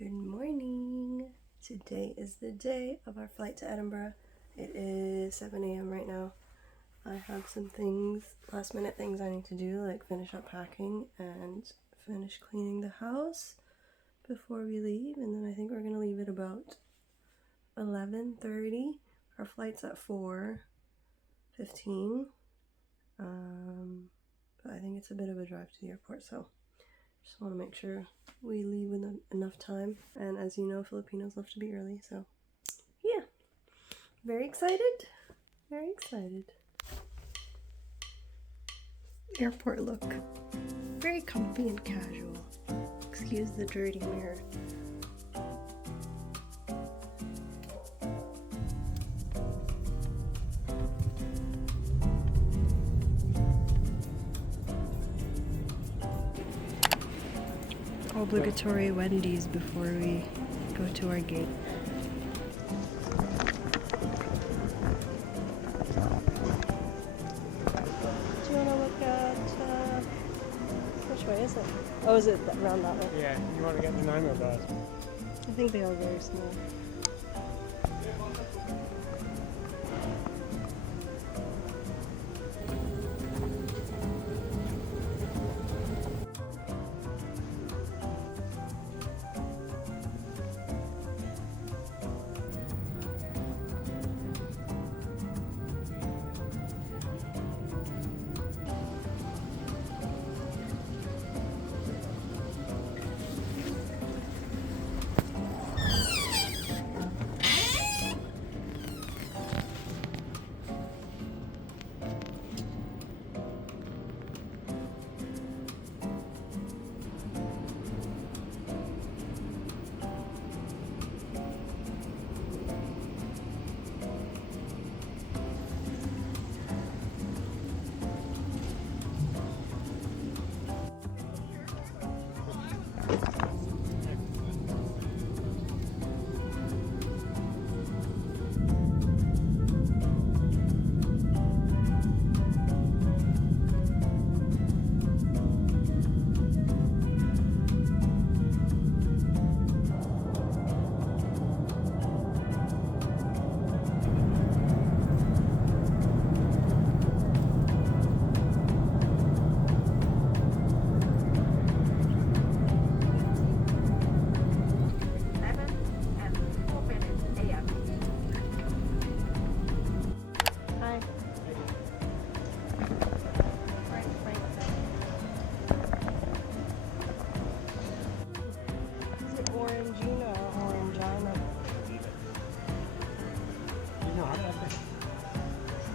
Good morning. Today is the day of our flight to Edinburgh. It is 7 a.m. right now. I have some things, last minute things I need to do, like finish up packing and finish cleaning the house before we leave. And then I think we're going to leave at about 11:30. Our flight's at 4:15. But I think it's a bit of a drive to the airport, so just want to make sure we leave with enough time. And as you know, Filipinos love to be early, so yeah. Very excited. Very excited. Airport look. Very comfy and casual. Excuse the dirty mirror. Obligatory Wendy's before we go to our gate. Do you want to look at, which way is it? Oh, is it around that way? Yeah, you want to get the Nimo bars. I think they are very small.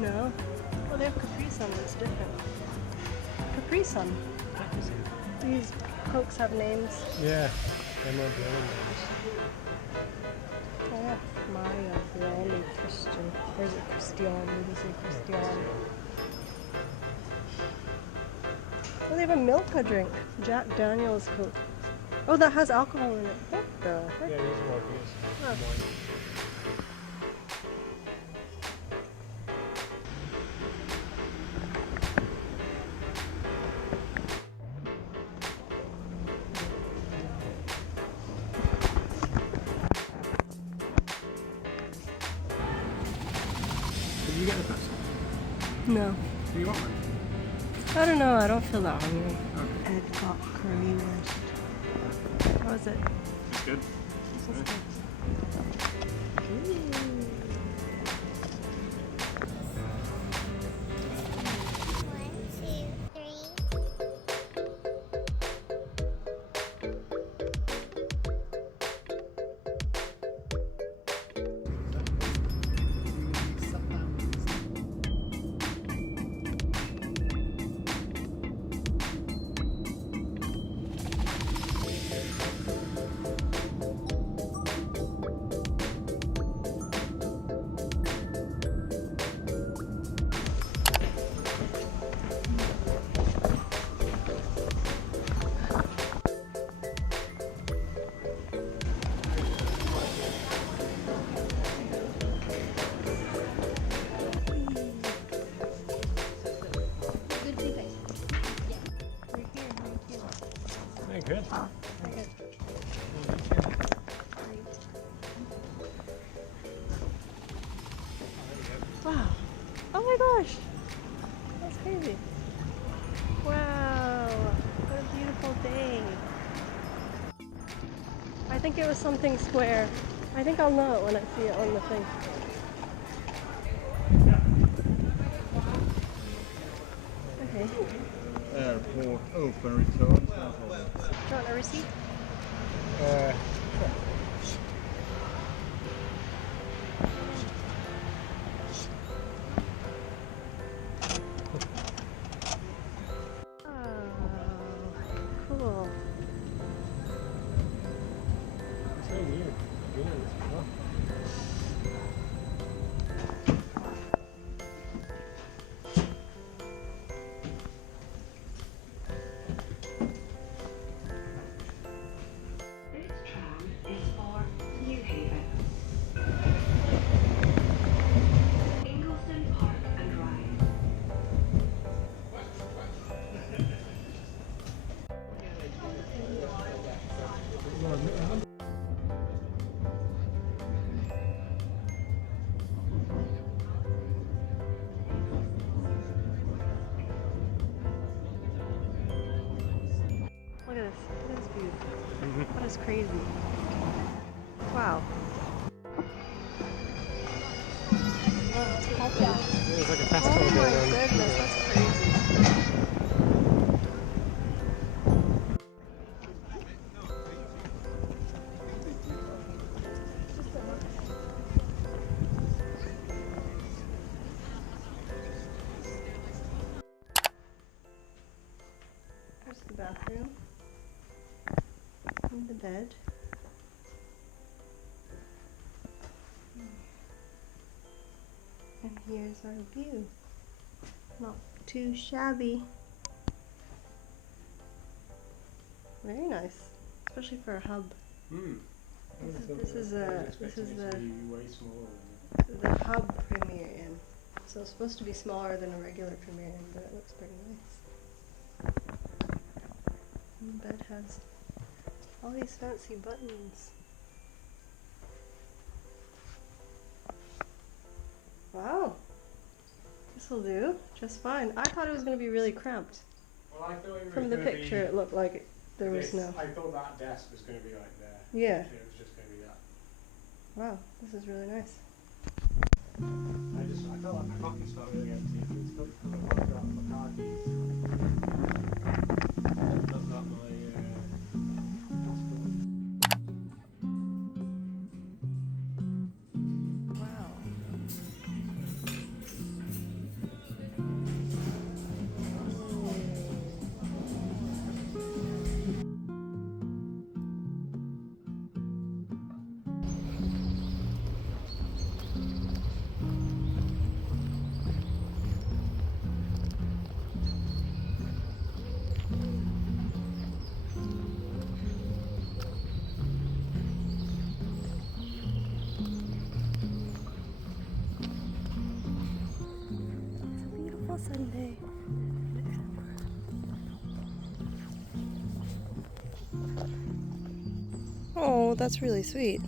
No? Well, they have Capri Sun, it's different. Capri Sun. These Cokes have names. Yeah, they're more brand names. Oh, yeah. Maya, Brandy, Christian. Or is it Christian? Maybe say Christian. Oh, they have a Milka drink. Jack Daniels Coke. Oh, that has alcohol in it. What the heck? Yeah, these are more beers. Oh. Did you get the pasta? No. Do you want one? I don't know. I don't feel that hungry. Okay. Ed got currywurst. How is it? It's good. This is good. think it was something square. I think I'll know it when I see it on the thing. Okay. Airport open returns. No problem. Do you want a receipt? Cool. So weird. I've been on this before. This tram is for New Haven. Ingleston Park and Ride. Look at this. Look at this view. That is crazy. Wow. There's like a Oh festival my going on. goodness, that's crazy. There's the bathroom. And the bed. And here's our view. Not too shabby. Very nice, especially for a hub. This is the way smaller than the hub Premier Inn. So it's supposed to be smaller than a regular Premier Inn, but it looks pretty nice. And the bed has all these fancy buttons. Wow. This will do just fine. I thought it was going to be really cramped. Well, I thought it was From the gonna picture, be it looked like there was this. no. I thought that desk was going to be like there. Yeah. It was just going to be that. Wow, this is really nice. I felt like my pockets felt really empty. It's good because I've got my car keys. I've not got my passport. Wow. It's a beautiful Sunday. Oh, that's really sweet.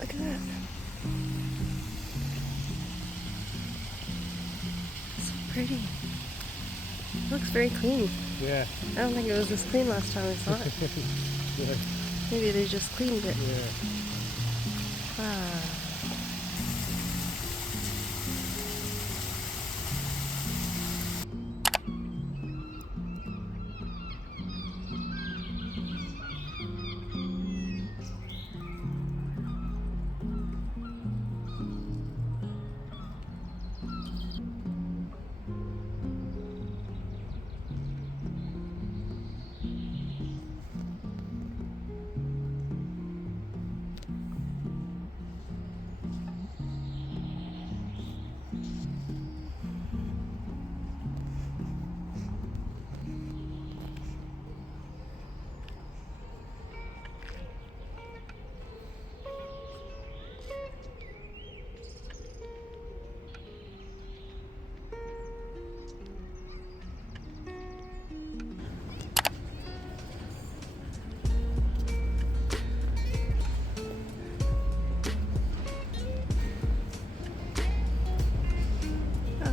Look at that. So pretty. It looks very clean. Yeah. I don't think it was this clean last time I saw it. Yeah. Maybe they just cleaned it. Yeah. Wow.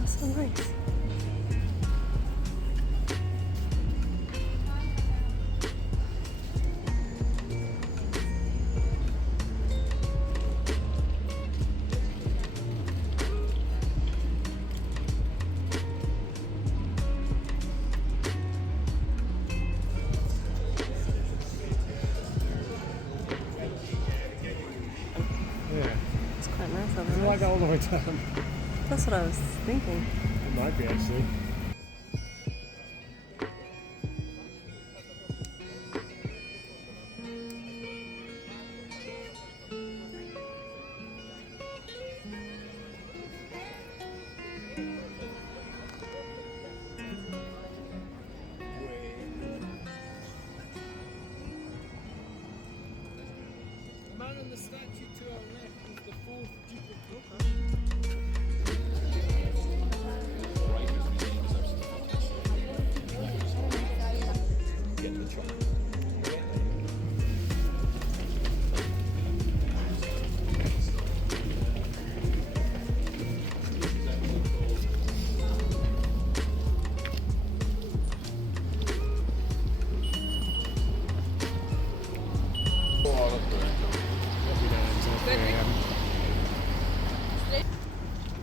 Oh, so nice. Yeah. It's quite nice Is it otherwise. like that all the way down? That's what I was thinking. It might be actually. The man on the statue to our left is the fourth Duke of York.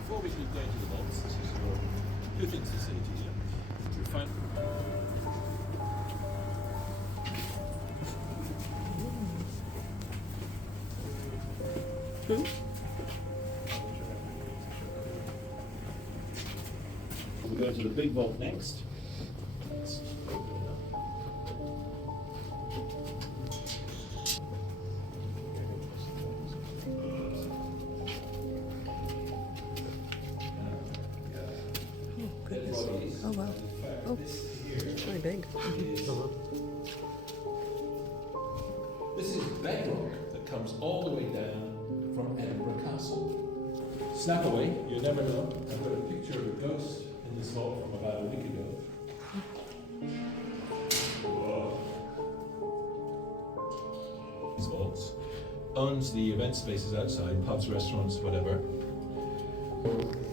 Before we keep going to the vaults, this is your two things to say to you. Your final. We go into the big vault next. Goodness. Oh wow. Oh, it's really big. This is bedrock that comes all the way down from Edinburgh Castle. Snap away, you never know. I've got a picture of a ghost in this vault from about a week ago. Whoa. These vaults owns the event spaces outside, pubs, restaurants, whatever.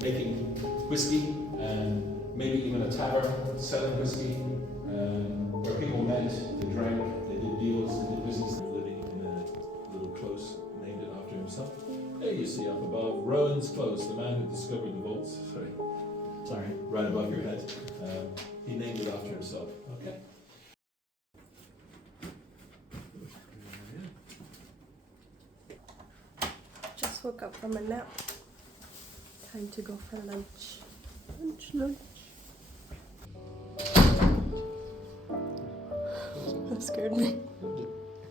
Making whiskey and maybe even a tavern selling whiskey, where people met, they drank, they did deals, they did business. Living in a little close named it after himself. There you see up above, Rowan's Close, the man who discovered the vaults. Sorry, right above your head. He named it after himself. Okay. Just woke up from a nap. Time to go for lunch. Lunch. That scared me.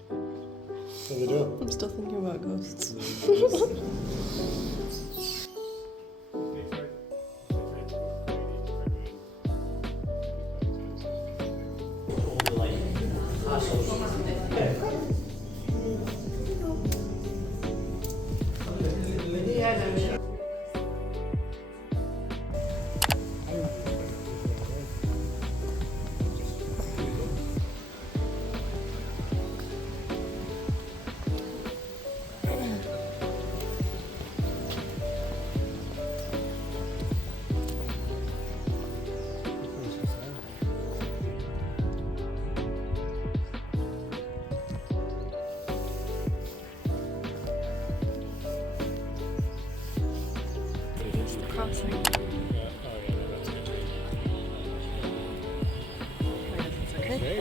What are they doing? I'm still thinking about ghosts. Crossing. I guess it's okay.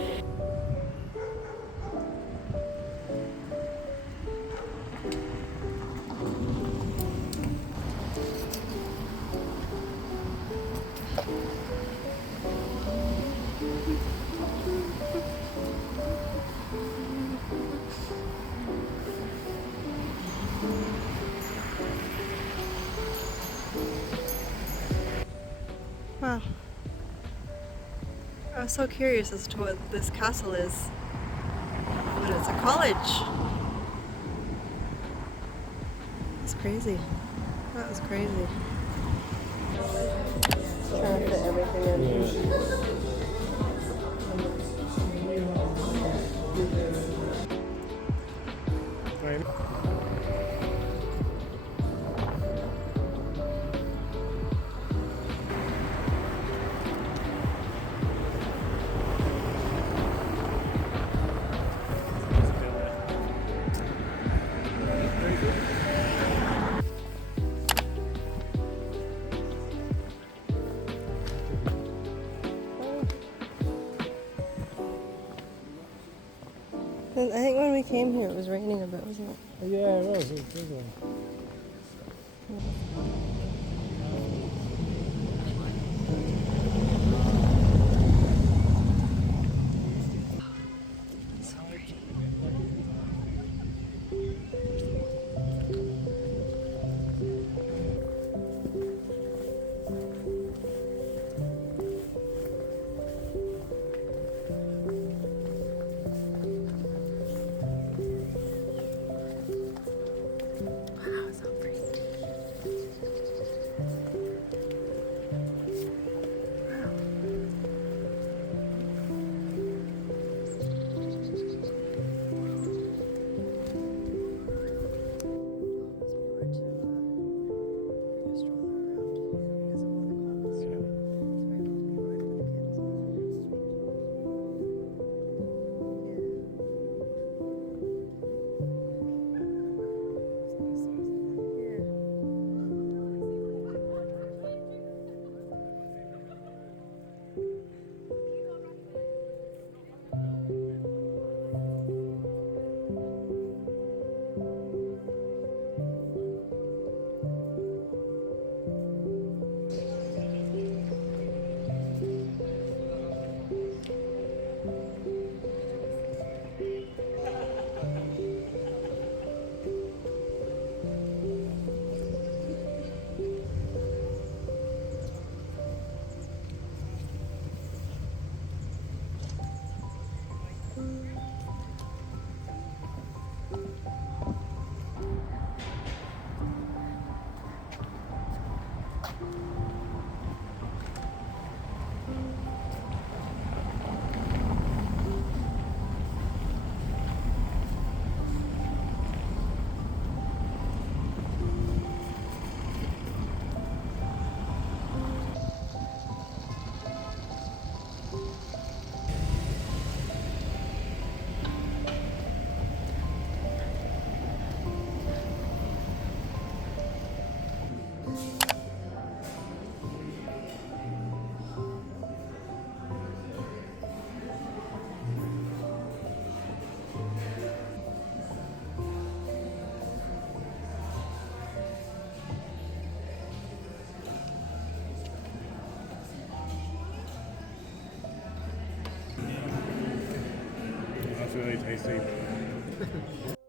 Wow. I was so curious as to what this castle is. But it's a college. It's crazy. That was crazy. Trying to fit everything in. I think when we came here, it was raining a bit, wasn't it? Yeah, it was. It was a big one. Wow, it's so pretty. That's really tasty.